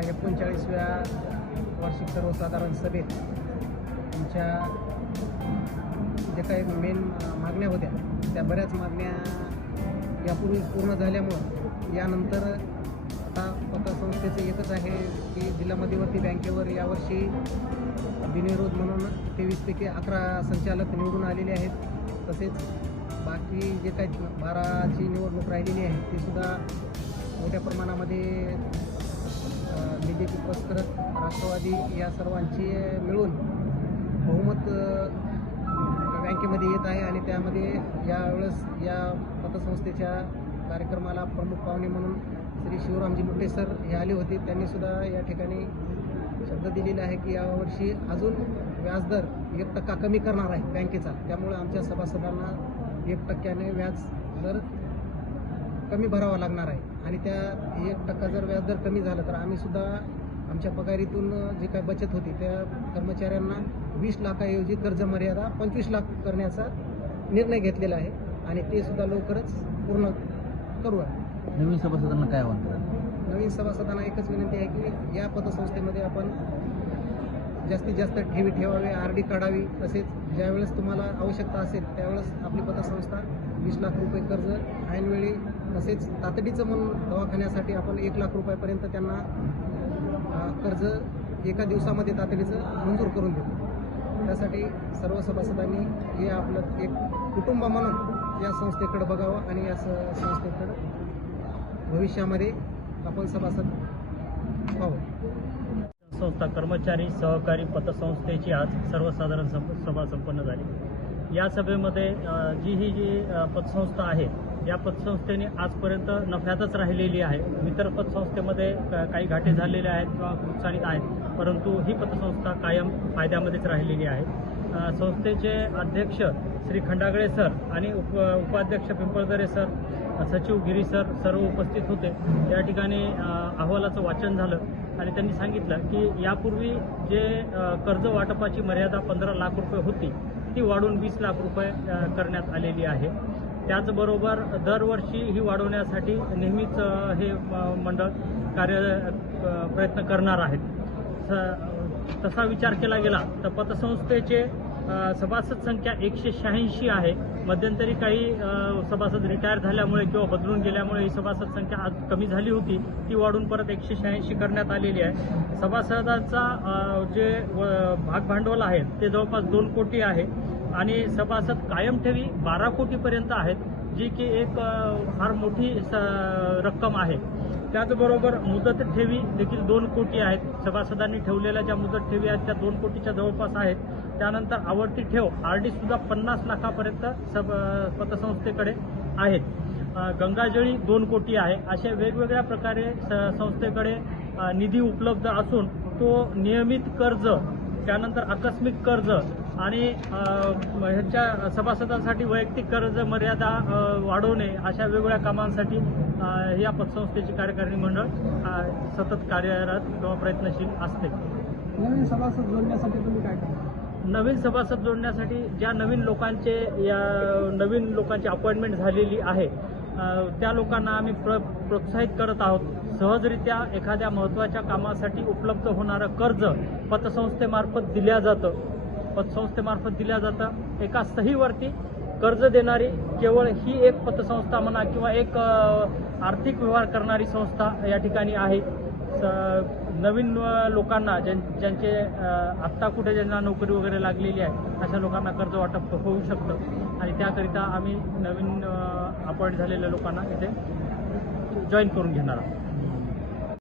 39व्या वार्षिक सर्वसाधारण सभेत आमच्या जे काही मेन मागण्या होत्या त्या बऱ्याच मागण्या यापूर्वी पूर्ण झाल्यामुळं यानंतर आता पतसंस्थेचं एकच आहे की जिल्हा मध्यवर्ती बँकेवर यावर्षी बिनविरोध म्हणून 23 पैकी 11 संचालक निवडून आलेले आहेत। तसेच बाकी जे काही 12ची निवडणूक राहिलेली आहे तीसुद्धा मोठ्या प्रमाणामध्ये BJP पस्करत राष्ट्रवादी या सर्वांची मिळून बहुमत बँकेमध्ये येत आहे आणि त्यामध्ये यावेळेस या पतसंस्थेच्या कार्यक्रमाला प्रमुख पाहुणे म्हणून श्री शिवरामजी मुट्टे सर हे आले होते। त्यांनीसुद्धा या ठिकाणी शब्द दिलेला आहे की यावर्षी अजून व्याजदर 1% कमी करणार आहे बँकेचा, त्यामुळे आमच्या सभासदांना 1% व्याज दर कमी भरावा लागणार आहे आणि त्या 1% जर व्याजदर कमी झालं तर आम्हीसुद्धा आमच्या पगारीतून जी काही बचत होती त्या कर्मचाऱ्यांना 20 लाखाऐवजी कर्ज मर्यादा 25 लाख करण्याचा निर्णय घेतलेला आहे आणि ते सुद्धा लवकरच पूर्ण करू आहे। नवीन सभासदांना काय आव्हान कराल? नवीन सभासदांना एकच विनंती आहे की या पतसंस्थेमध्ये आपण जास्तीत जास्त ठेवी ठेवावे, RD काढावी। तसेच ज्यावेळेस तुम्हाला आवश्यकता असेल त्यावेळेस आपली पतसंस्था 20 लाख रुपये कर्ज ऐनवेळी तसेच तातडीचं म्हणून दवाखान्यासाठी आपण 1 लाख रुपयापर्यंत त्यांना कर्ज एका दिवसामध्ये तातडीचं मंजूर करून देतो। त्यासाठी सर्व सभासदांनी हे आपलं एक कुटुंब म्हणून या संस्थेकडे बघावं आणि या संस्थेकडे भविष्यामध्ये आपण सभासद व्हावं। संस्था कर्मचारी सहकारी पतसंस्थेची आज सर्वसाधारण सभा संपन्न झाली। या सभेमध्ये जी पतसंस्था आहे या पतसंस्थेने आजपर्यंत नफ्यातच राहिलेली आहे। इतर पतसंस्थेमध्ये काही घाटे झालेले आहेत किंवा नुकसानीत आहेत, परंतु ही पतसंस्था कायम फायद्यामध्येच राहिलेली आहे। संस्थेचे अध्यक्ष श्री खंडागळे सर आणि उपाध्यक्ष पिंपळदरे सर, सचिव गिरी सर सर्व उपस्थित होते। या ठिकाणी अहवालाचं वाचन झालं आणि त्यांनी सांगितलं की यापूर्वी जे कर्ज वाटपाची मर्यादा 15 लाख रुपये होती ती वाढून 20 लाख रुपये करण्यात आलेली आहे। त्याचबरोबर दरवर्षी ही वाढवण्यासाठी नेहमीच हे मंडळ प्रयत्न करणार आहेत। तसा विचार केला गेला तर पतसंस्थेचे सभासद संख्या 186 आहे। मध्यंतरी काही सभासद रिटायर झाल्यामुळे किंवा बदलून गेल्यामुळे ही सभासद संख्या आज कमी झाली होती, ती वाढून परत 186 करण्यात आलेली आहे। सभासदांचा जे भागभांडवल आहे ते जवळपास 2 कोटी आहे आणि सभासद कायम ठेवी 12 कोटीपर्यंत आहेत, जी की एक फार मोठी रक्कम आहे। त्याचबरोबर मुदत ठेवी देखील 2 कोटी आहेत। सभासदांनी ठेवलेल्या ज्या मुदत ठेवी आहेत त्या 2 कोटीच्या जवळपास आहेत। त्यानंतर आवर्ती ठेव RD सुद्धा 50 लाखापर्यंत पतसंस्थेकडे आहेत। गंगाजळी 2 कोटी आहे। अशा वेगवेगळ्या प्रकारे संस्थेकडे निधी उपलब्ध असून तो नियमित कर्ज, त्यानंतर आकस्मिक कर्ज आणि ह्याच्या सभासदांसाठी वैयक्तिक कर्ज मर्यादा वाढवणे अशा वेगवेगळ्या कामांसाठी या पतसंस्थेची कार्यकारिणी मंडळ सतत कार्यरत किंवा प्रयत्नशील असते। नवीन सभासद जोडण्यासाठी तुम्ही काय करता? नवीन सभासद जोडण्यासाठी ज्या नवीन लोकांची अपॉइंटमेंट झालेली आहे त्या लोकांना आम्ही प्रोत्साहित करत आहोत। सहजरित्या एखाद्या महत्त्वाच्या कामासाठी उपलब्ध होणारं कर्ज पतसंस्थेमार्फत दिल्या जातं। एका सहीवरती कर्ज देणारी केवळ ही एक पतसंस्था म्हणा किंवा एक आर्थिक व्यवहार करणारी संस्था या ठिकाणी आहे। नवीन लोकांना ज्यांचे आत्ता कुठे ज्यांना नोकरी वगैरे लागलेली आहे अशा लोकांना कर्ज वाटप होऊ शकतं आणि त्याकरिता आम्ही नवीन अपॉइंट झालेल्या लोकांना इथे जॉईन करून घेणार आहोत।